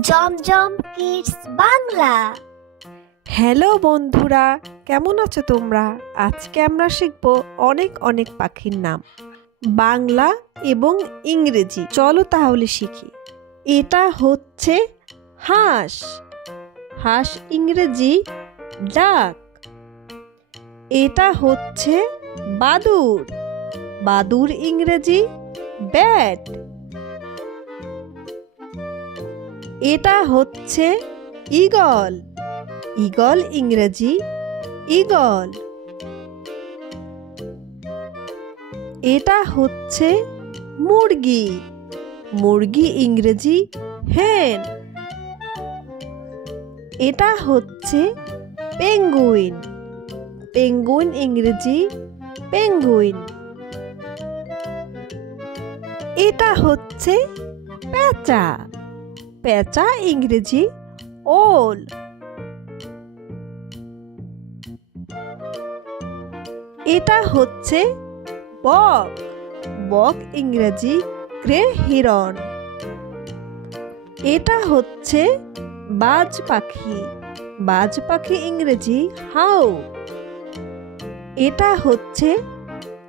জমজম kids Bangla. Hello বন্ধুরা, কেমন আছো তোমরা? আজকে আমরা শিখব অনেক অনেক পাখির নাম, বাংলা এবং ইংরেজি। চলো তাহলে শিখি। এটা হচ্ছে হাঁস। হাঁস ইংরেজি ডাক। এটা হচ্ছে বাদুড়। বাদুড় ইংরেজি ব্যাট। এটা হচ্ছে ঈগল। ঈগল ইংরেজি ঈগল। এটা হচ্ছে মুরগি। মুরগি ইংরেজি হেন। এটা হচ্ছে পেঙ্গুইন। পেঙ্গুইন ইংরেজি পেঙ্গুইন। এটা হচ্ছে পেঁচা। পেঁচা ইংরেজি ওল। এটা হচ্ছে বক। বক ইংরেজি গ্রে হিরন। এটা হচ্ছে বাজ পাখি। বাজ পাখি ইংরেজি হাউ। এটা হচ্ছে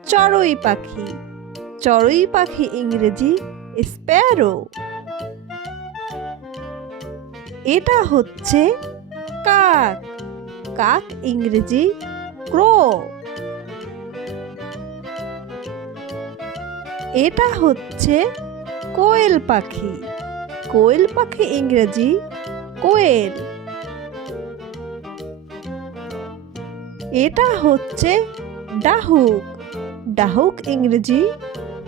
চড়ুই পাখি। চড়ুই পাখি ইংরেজি স্প্যারো। এটা হচ্ছে কাক। কাক ইংরেজি ক্রো। এটা হচ্ছে কোয়েল পাখি। কোয়েল পাখি ইংরেজি কোয়েল। এটা হচ্ছে ডাহুক। ডাহুক ইংরেজি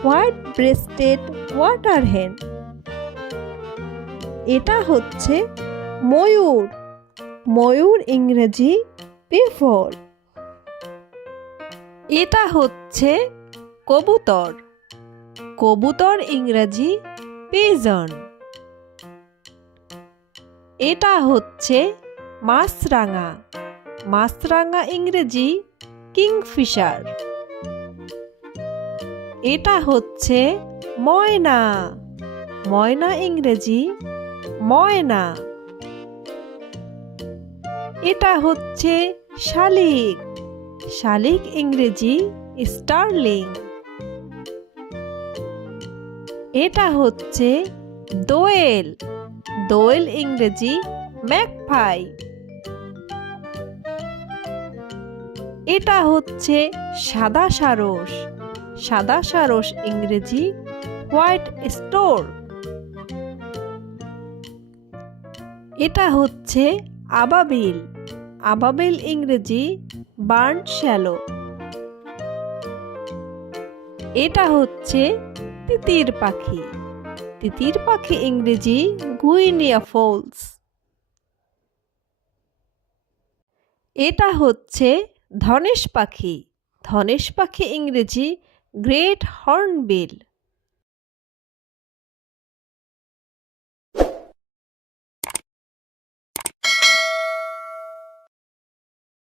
হোয়াইট ব্রেস্টেড ওয়াটার হেন। এটা হচ্ছে ময়ূর। ময়ূর ইংরেজি পিফল। এটা হচ্ছে কবুতর। কবুতর ইংরেজি পিজন। এটা হচ্ছে মাছরাঙা। মাছরাঙা ইংরেজি কিংফিশার। এটা হচ্ছে ময়না। ময়না ইংরেজি ময়না। এটা হচ্ছে শালিক। শালিক ইংরেজি স্টারলিং। এটা হচ্ছে দোয়েল। দোয়েল ইংরেজি ম্যাকপাই। এটা হচ্ছে সাদা সারস। সাদা সারস ইংরেজি হোয়াইট স্টোর। এটা হচ্ছে আবাবিল। আবাবিল ইংরেজি বার্ন শ্যালো। এটা হচ্ছে তিতির পাখি। তিতির পাখি ইংরেজি গুইনিয়া ফলস। এটা হচ্ছে ধনেশ পাখি। ধনেশ পাখি ইংরেজি গ্রেট হর্নবিল।